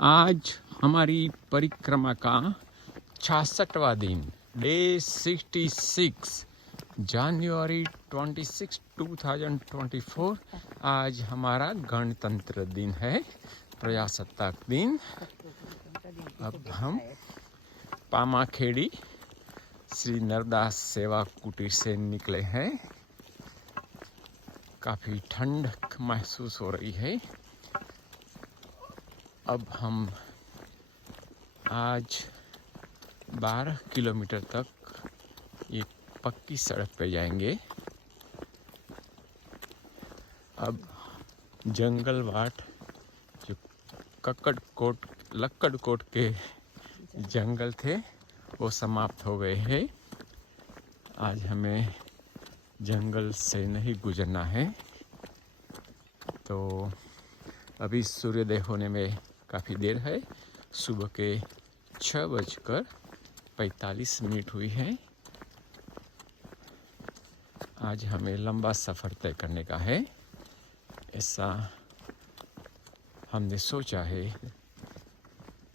आज हमारी परिक्रमा का 66वां दिन, डे 66, जनवरी 26, 2024। आज हमारा गणतंत्र दिन है, प्रजासत्ताक दिन। अब हम पामाखेड़ी श्री नरदास सेवा कुटीर से निकले हैं। काफ़ी ठंड महसूस हो रही है। अब हम आज 12 किलोमीटर तक एक पक्की सड़क पे जाएंगे। अब जंगल बाट जो लक्कड़कोट के जंगल थे वो समाप्त हो गए हैं। आज हमें जंगल से नहीं गुजरना है। तो अभी सूर्योदय होने में काफ़ी देर है। सुबह के 6:45 हुई है। आज हमें लंबा सफ़र तय करने का है, ऐसा हमने सोचा है।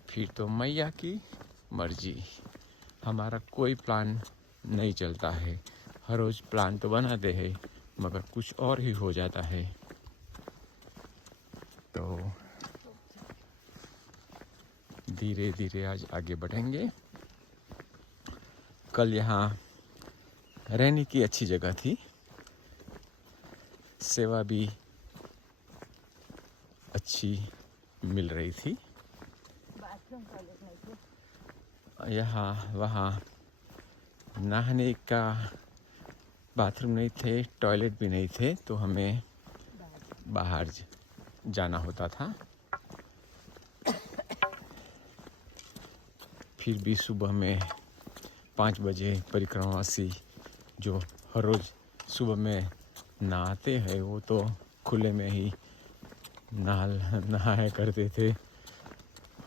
फिर तो मैया की मर्जी, हमारा कोई प्लान नहीं चलता है। हर रोज़ प्लान तो बनाते हैं मगर कुछ और ही हो जाता है। तो धीरे धीरे आज आगे बढ़ेंगे। कल यहाँ रहने की अच्छी जगह थी, सेवा भी अच्छी मिल रही थी। यहाँ वहाँ नहाने का बाथरूम नहीं थे, टॉयलेट भी नहीं थे, तो हमें बाहर जाना होता था। फिर भी सुबह में 5 बजे परिक्रमावासी जो हर रोज़ सुबह में नहाते हैं वो तो खुले में ही नहाया करते थे।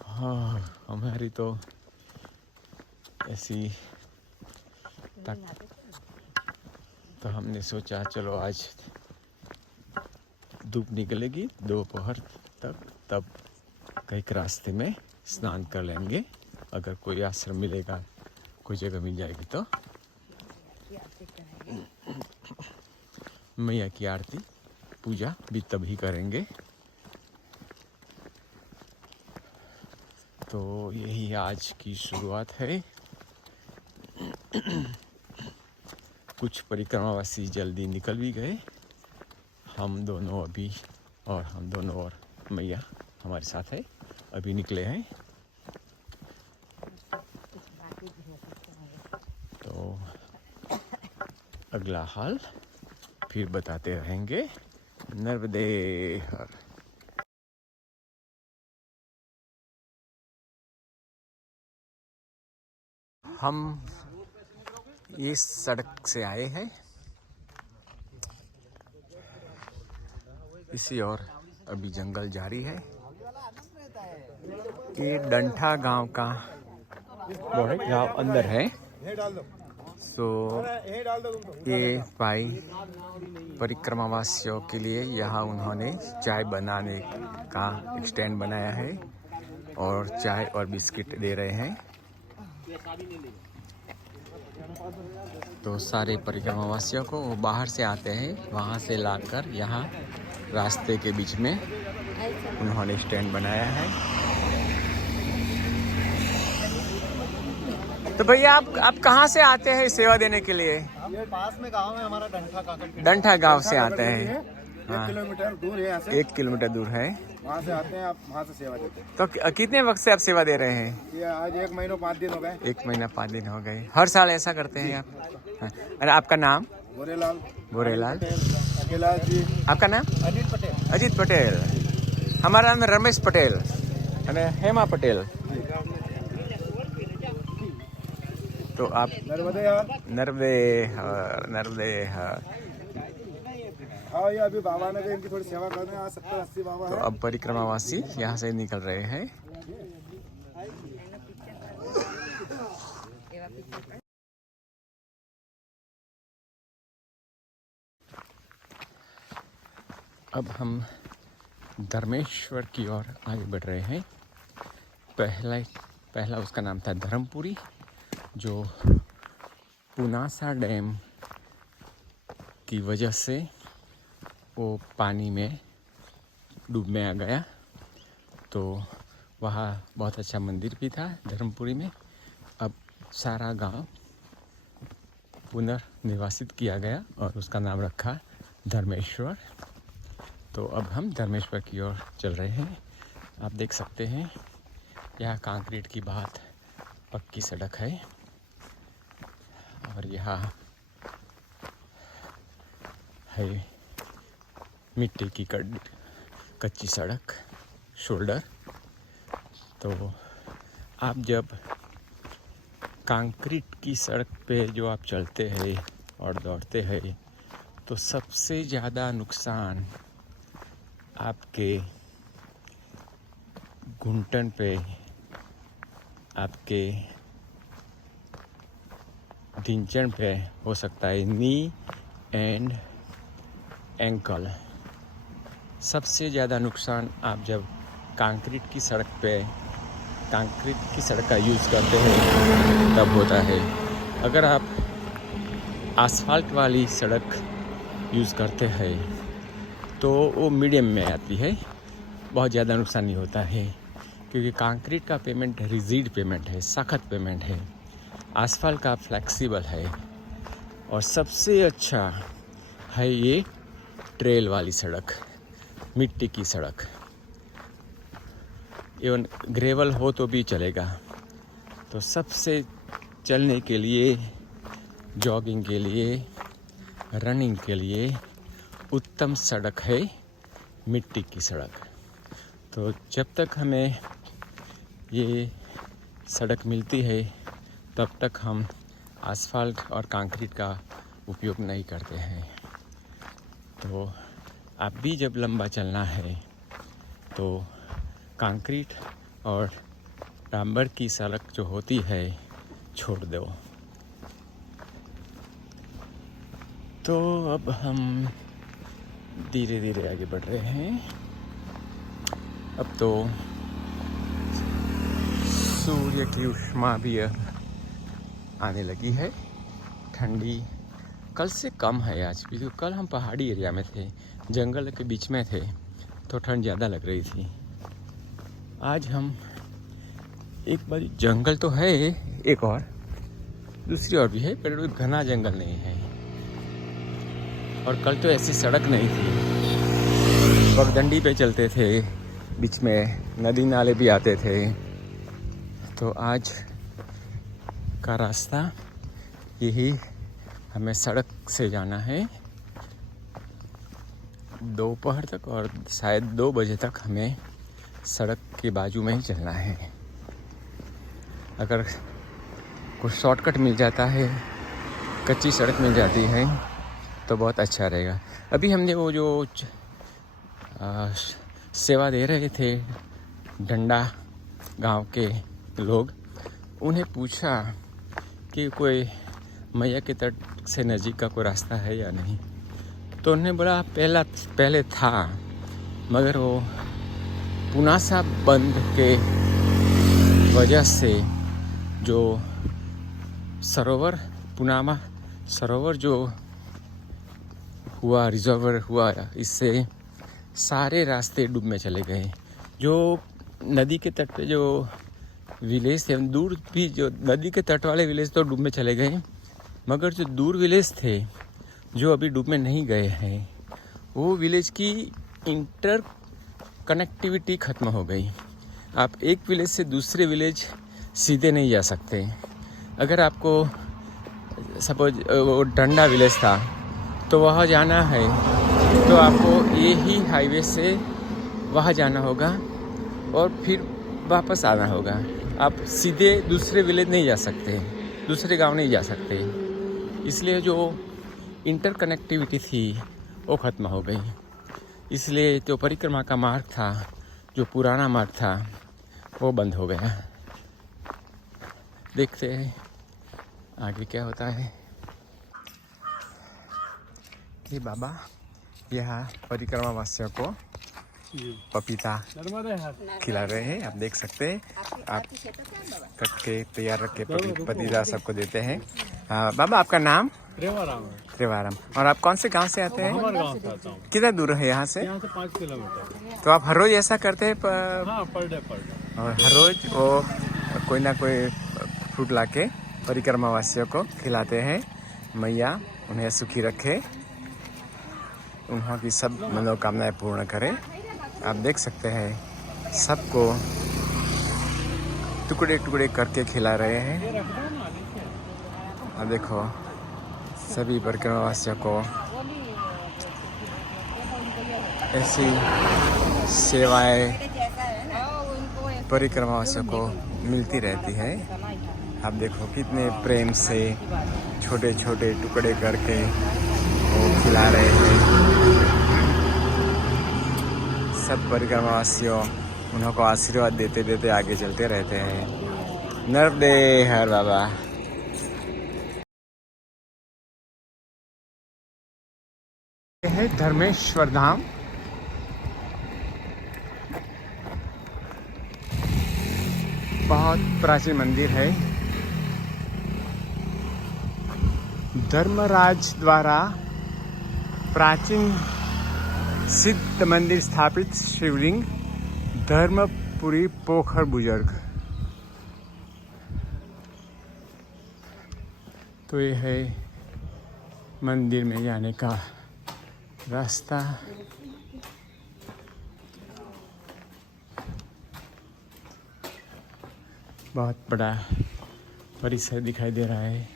हाँ, हमारी तो ऐसी तो हमने सोचा चलो आज धूप निकलेगी दोपहर तक, तब कहीं रास्ते में स्नान कर लेंगे। अगर कोई आश्रम मिलेगा, कोई जगह मिल जाएगी तो मैया की आरती पूजा भी तभी करेंगे। तो यही आज की शुरुआत है। कुछ परिक्रमावासी जल्दी निकल भी गए। हम दोनों और मैया हमारे साथ है, अभी निकले हैं। तो अगला हाल फिर बताते रहेंगे। नर्मदे हर। हम इस सड़क से आए हैं, इसी और अभी जंगल जारी है। ये डंठा गांव का गांव अंदर है। सो ये भाई परिक्रमावासियों के लिए यहाँ उन्होंने चाय बनाने का एक स्टैंड बनाया है और चाय और बिस्किट दे रहे हैं। तो सारे परिक्रमावासियों को वो बाहर से आते हैं, वहाँ से लाकर यहाँ रास्ते के बीच में उन्होंने स्टैंड बनाया है। तो भैया आप कहाँ से आते हैं सेवा देने के लिए? ये पास में गांव है हमारा, डंठा गांव से आते हैं। 1 किलोमीटर दूर है यहाँ से। 1 किलोमीटर दूर है, वहाँ से आते हैं, आप वहाँ से सेवा देते हैं। तो कितने वक्त से आप सेवा दे रहे हैं? ये आज 1 महीना 5 दिन हो गए। 1 महीना 5 दिन हो गए। हर साल ऐसा करते हैं आप? हाँ। अरे आपका नाम? बोरेलाल। अकेला जी। आपका नाम? अजीत पटेल। हमारा नाम रमेश पटेल और हेमा पटेल। तो आप नर्मदे हाँ, ये अभी बाबा ने इनकी थोड़ी सेवा कर रहे हैं। 70-80 बाबा तो अब परिक्रमावासी यहाँ से निकल रहे हैं। अब हम धर्मेश्वर की ओर आगे बढ़ रहे हैं। पहला उसका नाम था धर्मपुरी, जो पुनासा डैम की वजह से वो पानी में डूबने आ गया। तो वहाँ बहुत अच्छा मंदिर भी था धर्मपुरी में। अब सारा गांव पुनर्निवासित किया गया और उसका नाम रखा धर्मेश्वर। तो अब हम धर्मेश्वर की ओर चल रहे हैं। आप देख सकते हैं यहाँ कंक्रीट की बहुत पक्की सड़क है और यहाँ है मिट्टी की कच्ची सड़क, शोल्डर। तो आप जब कंक्रीट की सड़क पे जो आप चलते हैं और दौड़ते हैं तो सबसे ज़्यादा नुकसान आपके घुटन पे, आपके ढिंचन पे हो सकता है, नी एंड एंकल। सबसे ज़्यादा नुकसान आप जब कंक्रीट की सड़क का यूज़ करते हैं तब होता है। अगर आप आसफाल्ट वाली सड़क यूज़ करते हैं तो वो मीडियम में आती है, बहुत ज़्यादा नुकसान नहीं होता है, क्योंकि कंक्रीट का पेमेंट रिजिड पेमेंट है, सख्त पेमेंट है। आसफाल्ट का फ्लेक्सिबल है। और सबसे अच्छा है ये ट्रेल वाली सड़क, मिट्टी की सड़क। इवन ग्रेवल हो तो भी चलेगा। तो सबसे चलने के लिए, जॉगिंग के लिए, रनिंग के लिए उत्तम सड़क है मिट्टी की सड़क। तो जब तक हमें ये सड़क मिलती है तब तक हम आसफाल्ट और कंक्रीट का उपयोग नहीं करते हैं। तो आप भी जब लंबा चलना है तो कंक्रीट और डांबर की सड़क जो होती है छोड़ दो। तो अब हम धीरे धीरे आगे बढ़ रहे हैं। अब तो सूर्य की ऊष्मा भी आने लगी है। ठंडी कल से कम है आज, क्योंकि कल हम पहाड़ी एरिया में थे, जंगल के बीच में थे, तो ठंड ज़्यादा लग रही थी। आज हम एक बार, जंगल तो है एक और, दूसरी और भी है, पर घना जंगल नहीं है। और कल तो ऐसी सड़क नहीं थी, पगडंडी पे चलते थे, बीच में नदी नाले भी आते थे। तो आज का रास्ता यही, हमें सड़क से जाना है दोपहर तक, और शायद 2 बजे तक हमें सड़क के बाजू में ही चलना है। अगर कुछ शॉर्टकट मिल जाता है, कच्ची सड़क मिल जाती है तो बहुत अच्छा रहेगा। अभी हमने वो जो सेवा दे रहे थे डंडा गांव के लोग, उन्हें पूछा कि कोई मैया के तट से नज़दीक का कोई रास्ता है या नहीं। तो उन्होंने बोला पहले था, मगर वो पुनासा बंद के वजह से जो पुनामा सरोवर जो हुआ, रिजर्वर हुआ, इससे सारे रास्ते डूब में चले गए। जो नदी के तट पे जो विलेज थे, दूर भी जो नदी के तट वाले विलेज तो डूब में चले गए, मगर जो दूर विलेज थे जो अभी डूब में नहीं गए हैं, वो विलेज की इंटर कनेक्टिविटी ख़त्म हो गई। आप एक विलेज से दूसरे विलेज सीधे नहीं जा सकते। अगर आपको सपोज वो डंडा विलेज था तो वहाँ जाना है तो आपको यही हाईवे से वहाँ जाना होगा और फिर वापस आना होगा। आप सीधे दूसरे विलेज नहीं जा सकते, दूसरे गांव नहीं जा सकते। इसलिए जो इंटरकनेक्टिविटी थी वो ख़त्म हो गई। इसलिए जो परिक्रमा का मार्ग था, जो पुराना मार्ग था, वो बंद हो गया। देखते हैं आगे क्या होता है। कि बाबा यहाँ परिक्रमा वासियों को पपीता खिला रहे हैं। आप देख सकते हैं, आप कट के तैयार रख के पपीता सबको देते हैं। बाबा आपका नाम? त्रिवाराम। और आप कौन से गांव से आते हैं? गांव से आता हूँ। कितना दूर है यहाँ से? यहाँ से 5 किलोमीटर। तो आप हर रोज ऐसा करते हैं हाँ, पर डे। और हर रोज वो कोई ना कोई फ्रूट लाके परिक्रमा वासियों को खिलाते हैं। मैया उन्हें सुखी रखे, उन्होंने सब मनोकामनाएं पूर्ण करे। आप देख सकते हैं सबको टुकड़े टुकड़े करके खिला रहे हैं। अब देखो सभी परिक्रमावासियों को ऐसी सेवाएं परिक्रमावासियों को मिलती रहती है। आप देखो कितने प्रेम से छोटे छोटे टुकड़े करके वो खिला रहे हैं। सब परिक्रमावासियों उन्हों को आशीर्वाद देते देते आगे चलते रहते हैं। नर्मदे हर बाबा। यह है धर्मेश्वर धाम। बहुत प्राचीन मंदिर है। धर्मराज द्वारा प्राचीन सिद्ध मंदिर स्थापित शिवलिंग धर्मपुरी पोखर बुजुर्ग। तो ये है मंदिर में जाने का रास्ता। बहुत बड़ा परिसर दिखाई दे रहा है।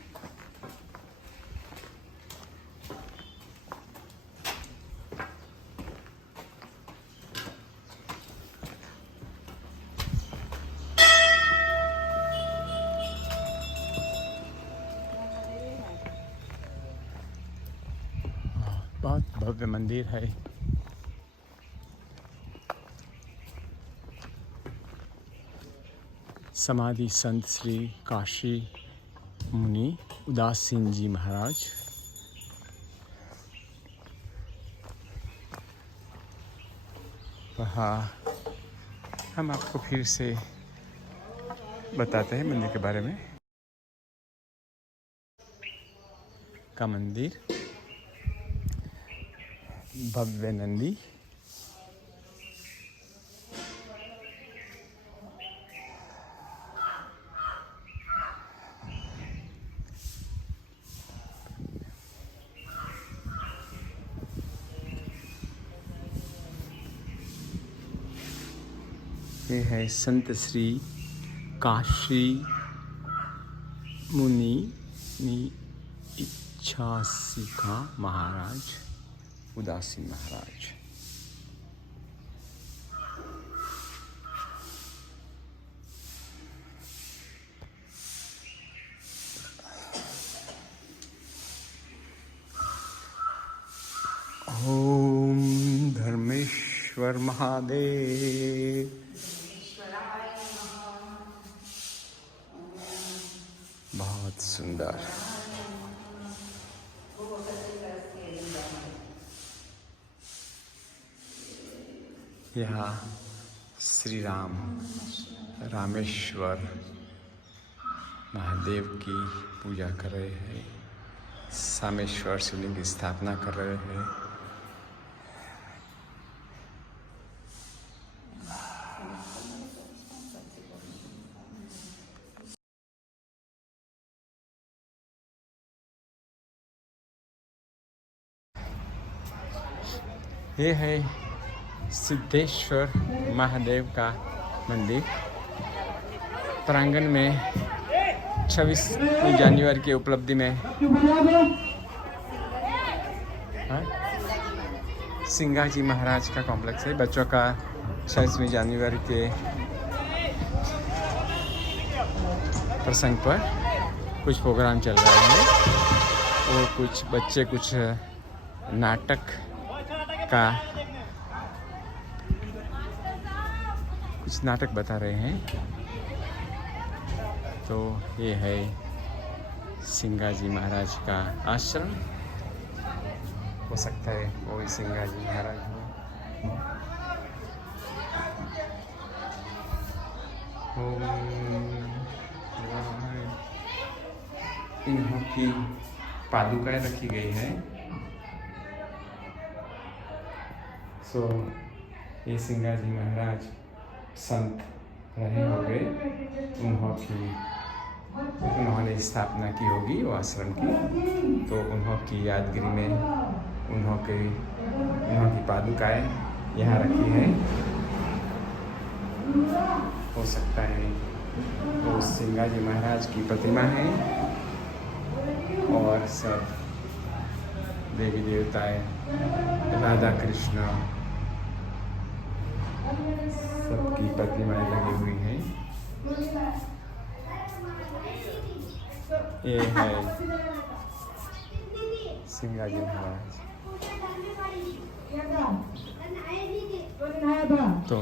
बहुत भव्य मंदिर है। समाधि संत श्री काशी मुनि उदासीन जी महाराज। वहाँ हम आपको फिर से बताते हैं मंदिर के बारे में। का मंदिर भव्य नंदी, ये है संत श्री काशी मुनि इच्छासिका महाराज उदासीन महाराज। ओम धर्मेश्वर महादेव। बहुत सुंदर। यहाँ श्री राम रामेश्वर महादेव की पूजा कर रहे हैं। सामेश्वर शिवलिंग की स्थापना कर रहे हैं। ये है सिद्धेश्वर महादेव का मंदिर। प्रांगण में 26 जनवरी की उपलब्धि में सिंगाजी महाराज का कॉम्प्लेक्स है। बच्चों का 26 जनवरी के प्रसंग पर कुछ प्रोग्राम चल रहा है और कुछ बच्चे कुछ नाटक का कुछ नाटक बता रहे हैं। तो ये है सिंगाजी महाराज का आश्रम। हो सकता है वो सिंगाजी महाराज हो। ओम इन्हों की पादुकाएं रखी गई है। सो ये सिंगा जी महाराज संत रहे होंगे, उन्होंने स्थापना की होगी वो आश्रम की, तो उन्हों की यादगिरी में उन्हों की पादुकाएं यहाँ रखी है। हो सकता है वो सिंगा जी महाराज की प्रतिमा है और सब देवी देवताएं, राधा कृष्ण सबकी प्रतिमाएं लगी हुई हैं। ये है सिंगा जी महाराज। तो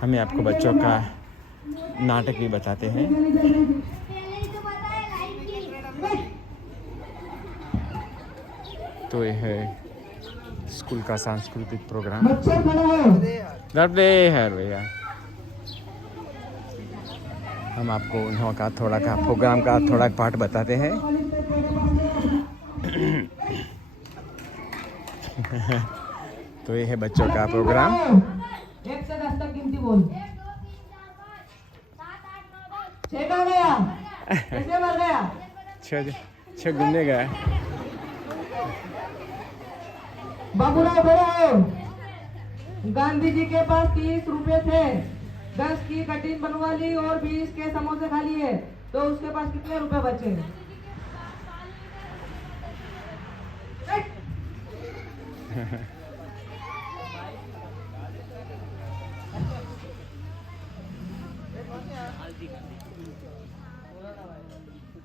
हमें आपको बच्चों का नाटक भी बताते हैं। तो ये है स्कूल का सांस्कृतिक प्रोग्राम। है भैया, हम आपको उन्हों का थोड़ा का प्रोग्राम का थोड़ा पार्ट बताते हैं। तो ये है बच्चों का प्रोग्राम। 1 से 10 तक गिनती बोल। 6 का गया, कैसे मर गया? 6 गिनने गया। बाबूराव खड़ा हो। गांधी जी के पास 30 रुपए थे, 10 की कटिंग बनवा ली और 20 के समोसे खा लिए, तो उसके पास कितने रुपए बचे?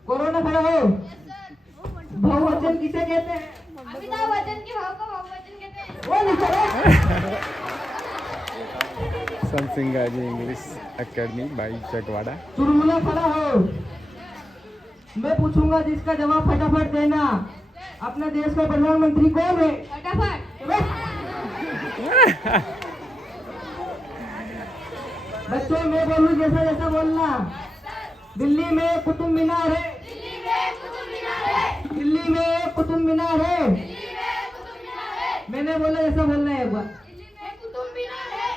कोरोना खड़ा हो। बहुवचन किसे कहते हैं? अमिताभ बच्चन की भाव को बहुवचन कहते हैं। वो निकले। संत सिंगा जी इंग्लिश एकेडमी बाई चकवाड़ा। चुरमुला खड़ा हो। मैं पूछूंगा जिसका जवाब फटाफट देना। अपने देश का प्रधानमंत्री कौन है? फटाफट। बच्चों मैं बोलूं जैसा जैसा बोलना। दिल्ली में कुतुब मीनार है। दिल्ली में कुतुब मीनार है। दिल्ली में कुतुब मीनार है। दिल्ली में कुतुब मीनार है। मैंने बोला जैसा बोलना है एक बार। दिल्ली में कुतुब मीनार है।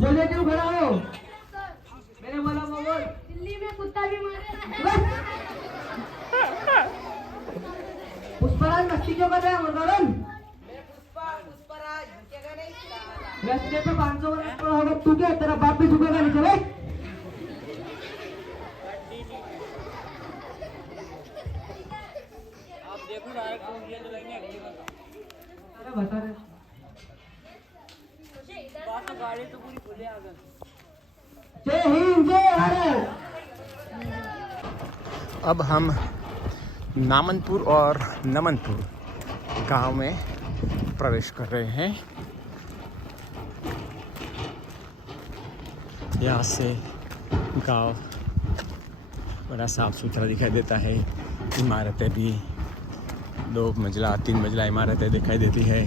बोले क्यों खड़ा हो? मैंने बोला वो बोल। दिल्ली में कुत्ता भी मारे है। पुष्पराज मस्ती क्यों कर रहा है मुर्गावन? रस्ते पे 500 वर्ष पड़ा होगा, तू क्या तेरा बाप भी झुकेगा नीचे भाई? अरे बता रहे जय हिंद जय भारत। अब हम नामनपुर और नमनपुर गांव में प्रवेश कर रहे हैं। यहाँ से गांव बड़ा साफ सुथरा दिखाई देता है। इमारतें भी 2 मंजिला 3 मंजिला इमारतें दिखाई देती है।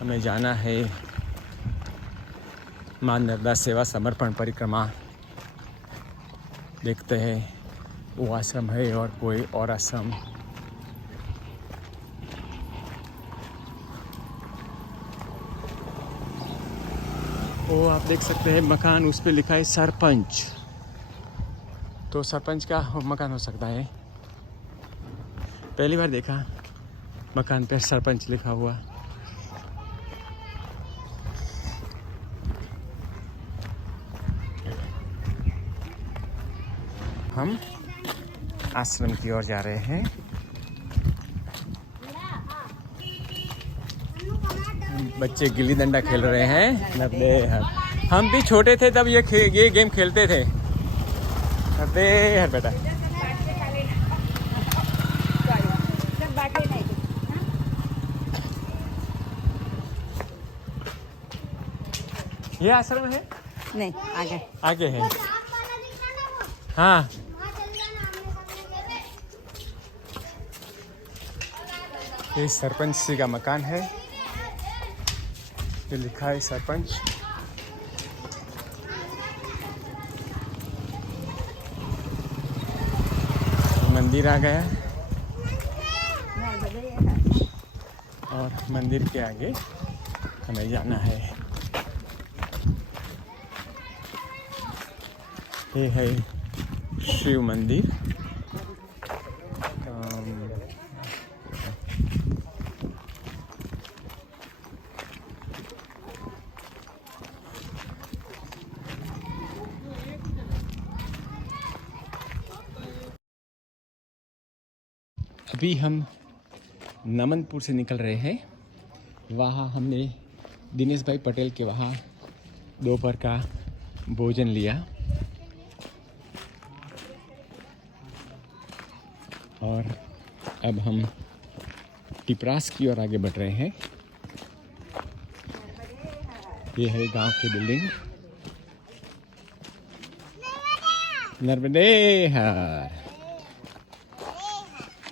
हमें जाना है मां नर्मदा सेवा समर्पण परिक्रमा। देखते हैं वो आश्रम है और कोई और आश्रम। वो आप देख सकते हैं मकान, उस पे लिखा है सरपंच। तो सरपंच का मकान हो सकता है। पहली बार देखा मकान पे सरपंच लिखा हुआ। हम आश्रम की ओर जा रहे हैं। बच्चे गिल्ली डंडा खेल रहे हैं। हम भी छोटे थे तब ये गेम खेलते थे। अरे यार बेटा, ये आश्रम है? नहीं, आगे आगे है। हाँ, ये सरपंच जी का मकान है, ये लिखा है सरपंच। मंदिर आ गया और मंदिर के आगे हमें जाना है। ये है शिव मंदिर। अभी हम नमनपुर से निकल रहे हैं। वहाँ हमने दिनेश भाई पटेल के वहाँ दोपहर का भोजन लिया और अब हम टिपरास की ओर आगे बढ़ रहे हैं। ये है गांव की बिल्डिंग। नर्मदे हर।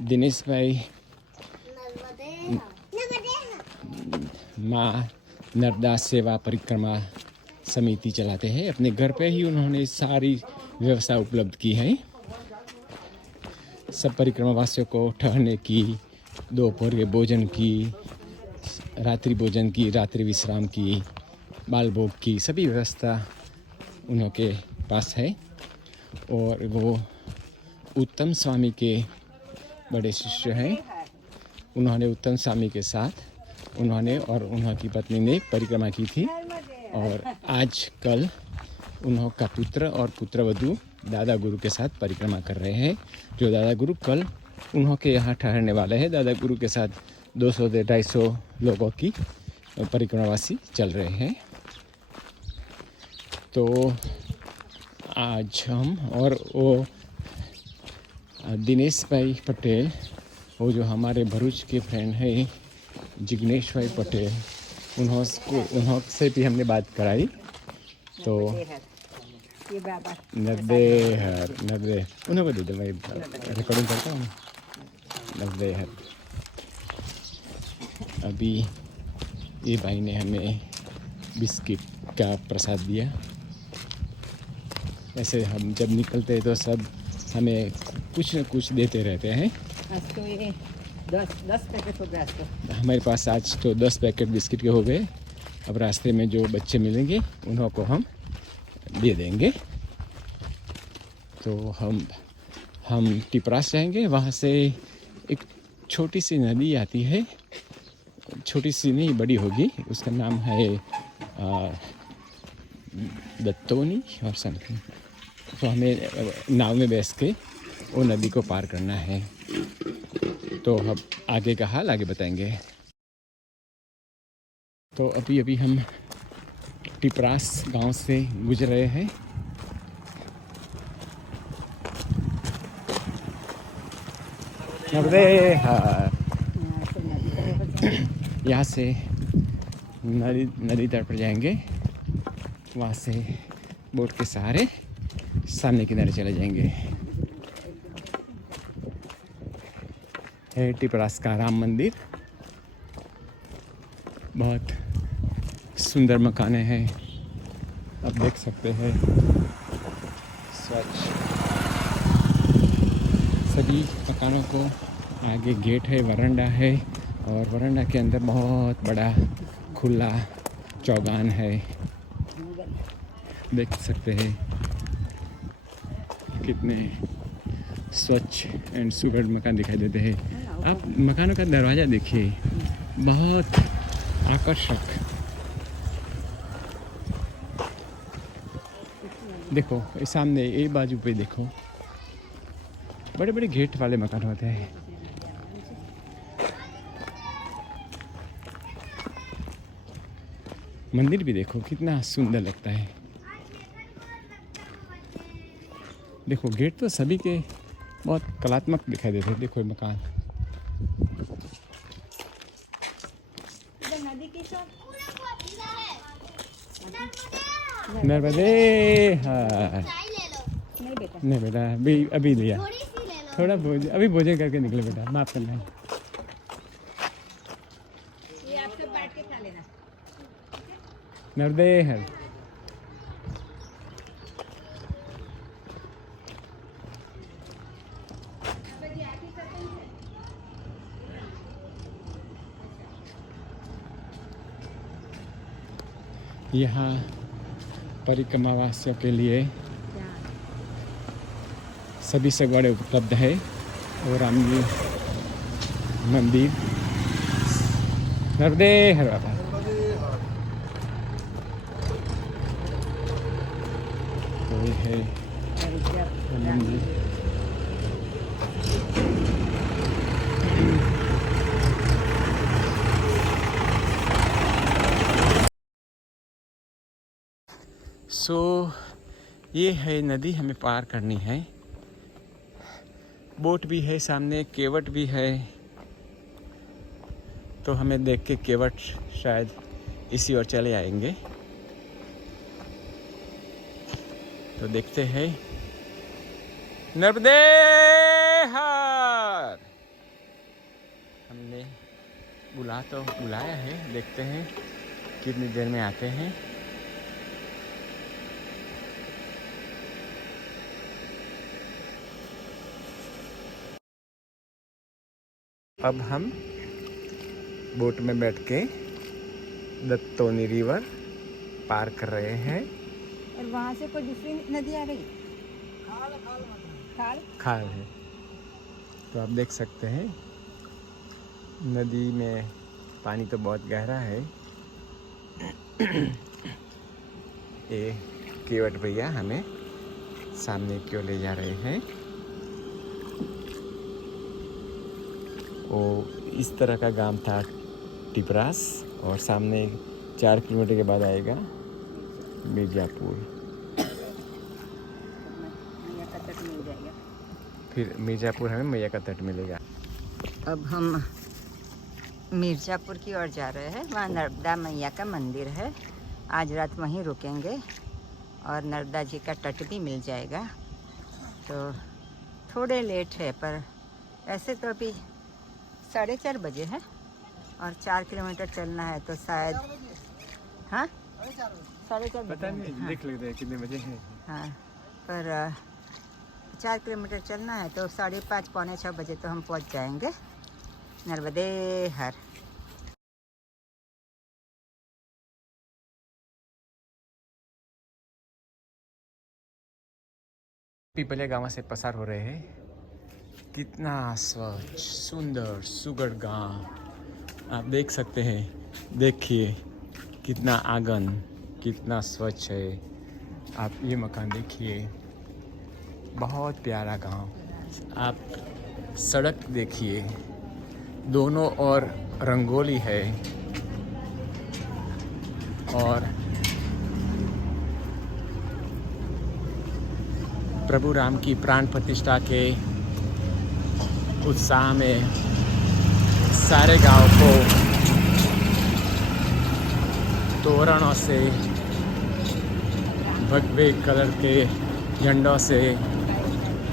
दिनेश भाई माँ नर्मदा सेवा परिक्रमा समिति चलाते हैं। अपने घर पे ही उन्होंने सारी व्यवस्था उपलब्ध की है। सब परिक्रमा वासियों को ठहरने की, दोपहर के भोजन की, रात्रि भोजन की, रात्रि विश्राम की, बाल भोग की सभी व्यवस्था उनके पास है। और वो उत्तम स्वामी के बड़े शिष्य हैं। उन्होंने उत्तम स्वामी के साथ उन्होंने और उनकी पत्नी ने परिक्रमा की थी और आज कल उनका पुत्र और पुत्रवधू दादा गुरु के साथ परिक्रमा कर रहे हैं। जो दादा गुरु कल उनके यहाँ ठहरने वाले हैं। दादा गुरु के साथ 200 से 250 लोगों की परिक्रमावासी चल रहे हैं। तो आज हम और वो दिनेश भाई पटेल, वो जो हमारे भरूच के फ्रेंड हैं जिग्नेश भाई पटेल, उनसे भी हमने बात कराई। तो नब्बे उन्होंने दे दो, मैं रिकॉर्डिंग करता हूँ। 90 अभी ये भाई ने हमें बिस्किट का प्रसाद दिया। ऐसे हम जब निकलते हैं तो सब हमें कुछ न कुछ देते रहते हैं। आज तो ये 10 पैकेट हो गए आज तो। हमारे पास आज तो 10 पैकेट बिस्किट के हो गए। अब रास्ते में जो बच्चे मिलेंगे उन्हों को हम दे देंगे। तो हम टिपरास जाएंगे। वहाँ से एक छोटी सी नदी आती है, छोटी सी नहीं बड़ी होगी, उसका नाम है दत्तोनी और समथिंग। तो हमें नाव में बैठ के वो नदी को पार करना है। तो अब आगे का हाल आगे बताएंगे। तो अभी हम टिपरास गांव से गुजर रहे हैं। यहाँ से नदी तट पर जाएंगे। वहाँ से बोट के सहारे सामने किनारे चले जाएंगे। है टिपरास का राम मंदिर। बहुत सुंदर मकाने हैं, आप देख सकते हैं। स्वच्छ सभी मकानों को आगे गेट है, वरांडा है और वरांडा के अंदर बहुत बड़ा खुला चौगान है। देख सकते हैं कितने स्वच्छ एंड सुघड़ मकान दिखाई देते हैं। आप मकानों का दरवाज़ा देखिए, बहुत आकर्षक। देखो इस सामने ये बाजू पे देखो, बड़े बड़े गेट वाले मकान होते हैं। मंदिर भी देखो कितना सुंदर लगता है। देखो गेट तो सभी के बहुत कलात्मक दिखाई देते हैं। देखो ये मकान। नर्मदे हर। नहीं बेटा, अभी लिया थोड़ा भोजन, अभी भोजन करके निकले बेटा, माफ करना है। नर्मदे हर। यहाँ परिक्रमावासियों के लिए सभी सगवड़े उपलब्ध है और राम जी मंदिर नर्मदे हर बाबा। तो ये है मंदिर। सो ये है नदी, हमें पार करनी है। बोट भी है सामने, केवट भी है। तो हमें देख के केवट शायद इसी ओर चले आएंगे। तो देखते हैं। नर्मदे हर। हमने बुलाया है, देखते हैं कितनी देर में आते हैं। अब हम बोट में बैठ के दत्तोनी रिवर पार कर रहे हैं। और वहाँ से कोई दूसरी नदी आ रही? खाल है। तो आप देख सकते हैं नदी में पानी तो बहुत गहरा है। ये केवट भैया हमें सामने क्यों ले जा रहे हैं। वो इस तरह का गांव था टिपरास, और सामने 4 किलोमीटर के बाद आएगा मिर्ज़ापुर। मैया का तट मिल जाएगा। फिर मिर्ज़ापुर हमें मैया का तट मिलेगा। अब हम मिर्ज़ापुर की ओर जा रहे हैं। वहाँ नर्मदा मैया का मंदिर है। आज रात वहीं रुकेंगे और नर्मदा जी का तट भी मिल जाएगा। तो थोड़े लेट है, पर ऐसे तो अभी 4:30 बजे है और 4 किलोमीटर चलना है, तो शायद हाँ 4:30 पता नहीं, हाँ, देख लेते हैं कितने बजे हैं। हाँ, पर 4 किलोमीटर चलना है तो 5:30 पौने 6 बजे तो हम पहुंच जाएंगे नर्मदे हर। पिपलिया गांव से पसार हो रहे हैं। कितना स्वच्छ सुंदर सुगढ़ गांव आप देख सकते हैं। देखिए कितना आंगन, कितना स्वच्छ है। आप ये मकान देखिए, बहुत प्यारा गांव। आप सड़क देखिए, दोनों ओर रंगोली है और प्रभु राम की प्राण प्रतिष्ठा के उत्साह में सारे गांव को तोरणों से, भगवे कलर के झंडों से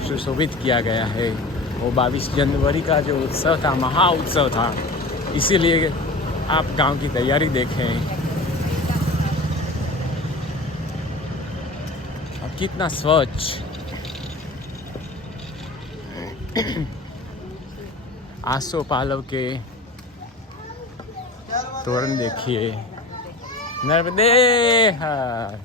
सुशोभित किया गया है। वो 22 जनवरी का जो उत्सव था, महा उत्सव था, इसीलिए आप गांव की तैयारी देखें। अब कितना स्वच्छ आसो पालव के तोरण देखिए। नर्मदे हर।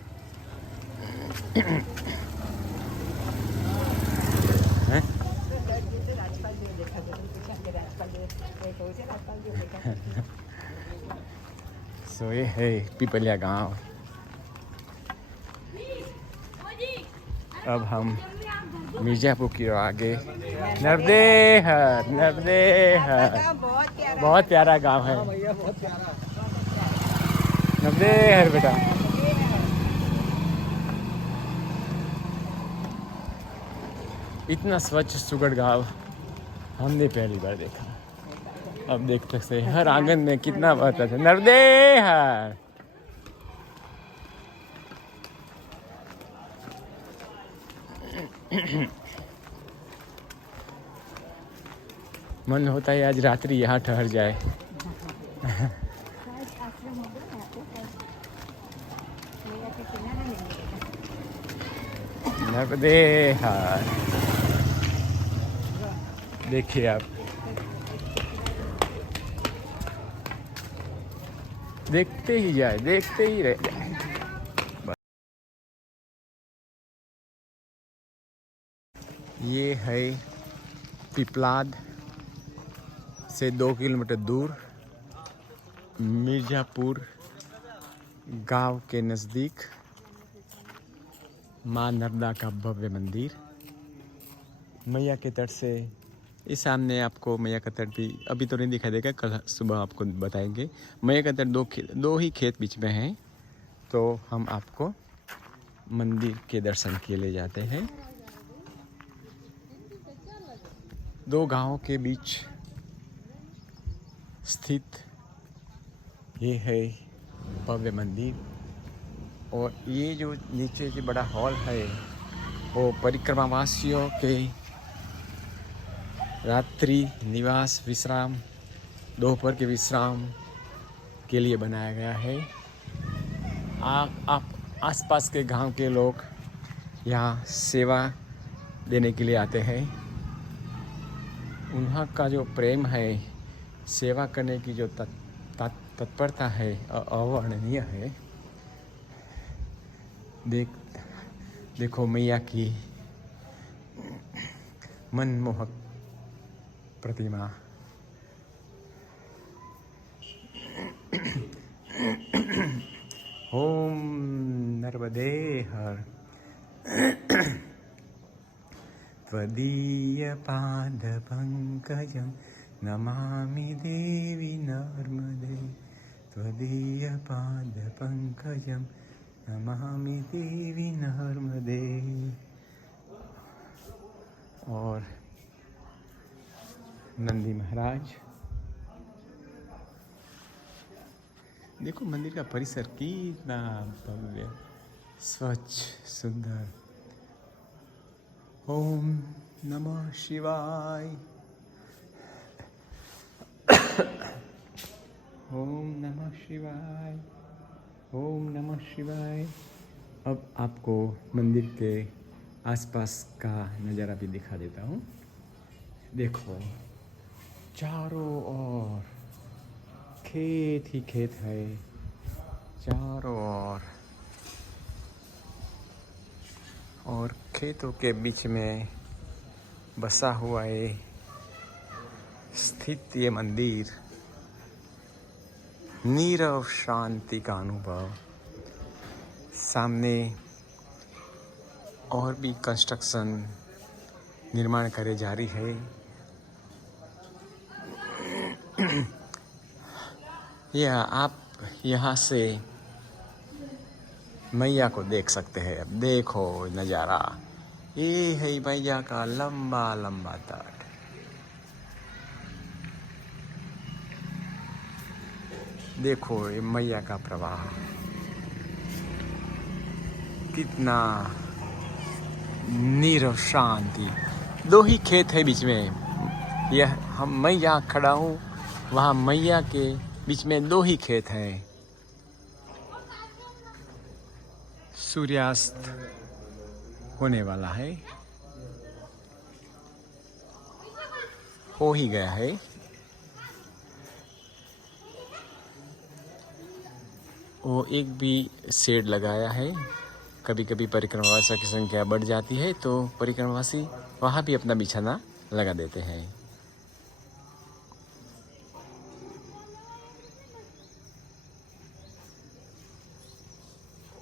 सो ये है पिपलिया गांव। अब हम मिर्ज़ापुर की ओर आगे। नर्मदे हर, नर्मदे हर। बहुत प्यारा गांव है। नर्मदे हर बेटा। इतना स्वच्छ सुगढ़ गांव हमने पहली बार देखा। अब देख सकते हैं हर आंगन में कितना बहता था। नर्मदे हर। मन होता है आज रात्रि यहाँ ठहर जाए। नर्मदे हर। देखिए आप, देखते ही जाए, देखते ही रह जाए। ये है पिपलाद से 2 किलोमीटर दूर मिर्ज़ापुर गांव के नज़दीक माँ नर्मदा का भव्य मंदिर। मैया के तट से इस सामने आपको मैया का तट भी अभी तो नहीं दिखाई देगा, कल सुबह आपको बताएंगे। मैया का तट दो ही खेत बीच में हैं, तो हम आपको मंदिर के दर्शन के लिए जाते हैं। 2 गांवों के बीच स्थित ये है भव्य मंदिर। और ये जो नीचे जो बड़ा हॉल है वो परिक्रमावासियों के रात्रि निवास विश्राम, दोपहर के विश्राम के लिए बनाया गया है। आप आसपास के गांव के लोग यहाँ सेवा देने के लिए आते हैं। उन्ਹਾਂ का जो प्रेम है, सेवा करने की जो तत्परता है, अवर्णनीय है। देखो मैया की मनमोहक प्रतिमा। ओम नर्मदे हर। त्वदीय पाद पंकजं नमामि देवी नर्मदे। त्वदीय पाद पंकजं नमामि देवी नर्मदे। और नंदी महाराज। देखो मंदिर का परिसर कितना भव्य, स्वच्छ, सुंदर। ओम नमः शिवाय। ओम नमः शिवाय। ओम नमः शिवाय। अब आपको मंदिर के आसपास का नज़ारा भी दिखा देता हूँ। देखो चारों ओर खेत ही खेत है, चारों ओर। और खेतों के बीच में बसा हुआ है स्थित ये मंदिर। नीरव शांति का अनुभव। सामने और भी कंस्ट्रक्शन निर्माण कार्य जारी है। यह आप यहाँ से मैया को देख सकते हैं। अब देखो नज़ारा, ये है मैया का लंबा लंबा तट। देखो ये मैया का प्रवाह कितना नीरव शांति। 2 ही खेत है बीच में। यह मैं जहाँ खड़ा हूँ वहाँ मैया के बीच में 2 ही खेत हैं। सूर्यास्त होने वाला है, हो ही गया है। वो एक भी शेड लगाया है। कभी कभी परिक्रमावासियों की संख्या बढ़ जाती है तो परिक्रमावासी वहाँ भी अपना बिछाना लगा देते हैं।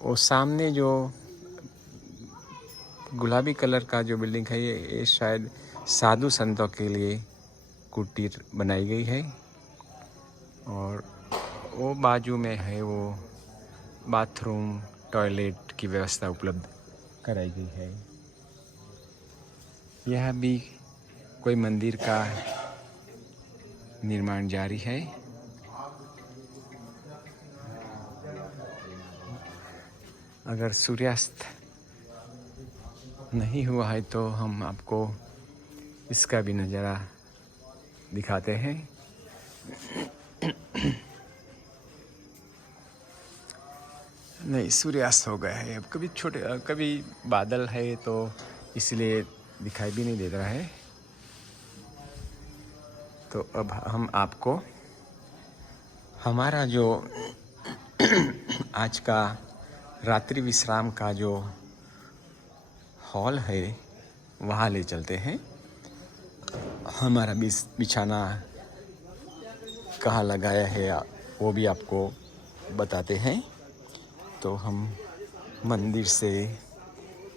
और सामने जो गुलाबी कलर का जो बिल्डिंग है ये शायद साधु संतों के लिए कुटीर बनाई गई है। और वो बाजू में है वो बाथरूम टॉयलेट की व्यवस्था उपलब्ध कराई गई है। यह भी कोई मंदिर का निर्माण जारी है। अगर सूर्यास्त नहीं हुआ है तो हम आपको इसका भी नज़ारा दिखाते हैं। नहीं, सूर्यास्त हो गया है अब। कभी कभी बादल है तो इसलिए दिखाई भी नहीं दे रहा है। तो अब हम आपको हमारा जो आज का रात्रि विश्राम का जो हॉल है वहाँ ले चलते हैं। हमारा बिछाना कहाँ लगाया है वो भी आपको बताते हैं। तो हम मंदिर से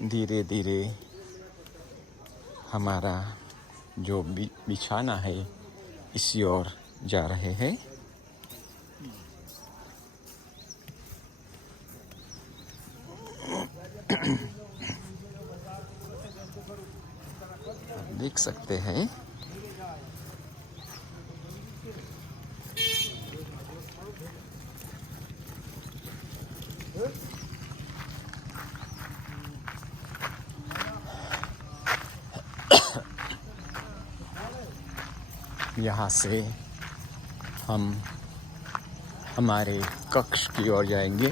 धीरे धीरे हमारा जो बिछाना है इसी ओर जा रहे हैं। देख सकते हैं यहाँ से हम हमारे कक्ष की ओर जाएंगे।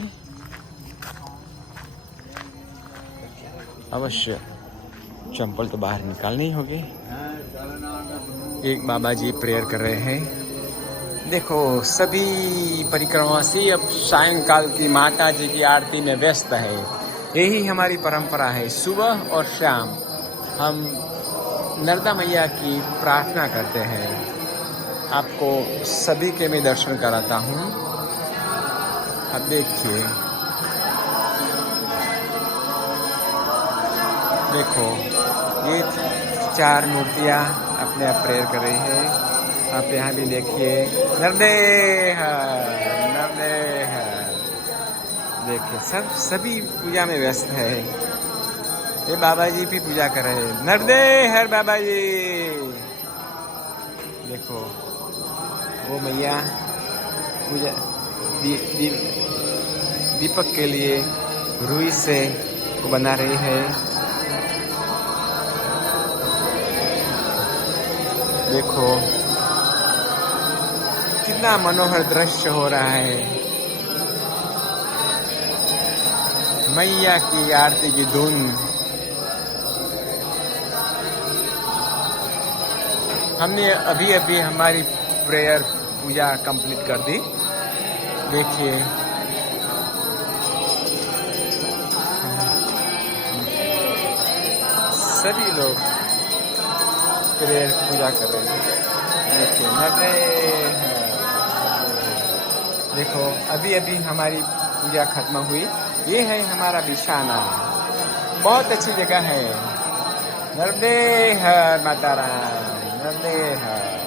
अवश्य चंपल तो बाहर निकालनी होगी। एक बाबा जी प्रेयर कर रहे हैं। देखो सभी परिक्रमावासी अब सायंकाल की माता जी की आरती में व्यस्त है। यही हमारी परंपरा है। सुबह और शाम हम नर्मदा मैया की प्रार्थना करते हैं। आपको सभी के मैं दर्शन कराता हूँ। अब देखिए, देखो ये 4 मूर्तियाँ अपने आप प्रेयर कर रही है। आप यहाँ भी देखिए, नर्मदे देखिए सभी पूजा में व्यस्त है। ये बाबा जी भी पूजा कर रहे हैं। नर्मदे हर बाबा जी। देखो वो मैया पूजा दीपक के लिए रुई से बना रही है। देखो कितना मनोहर दृश्य हो रहा है। मैया की आरती की धुन। हमने अभी अभी हमारी प्रेयर पूजा कंप्लीट कर दी। देखिए सभी लोग प्रेयर पूजा कर रहे हैं। देखिए देखो अभी अभी हमारी पूजा खत्म हुई। ये है हमारा बिछाना। बहुत अच्छी जगह है। नर्मदे हर माता राम, नर्मदे हर।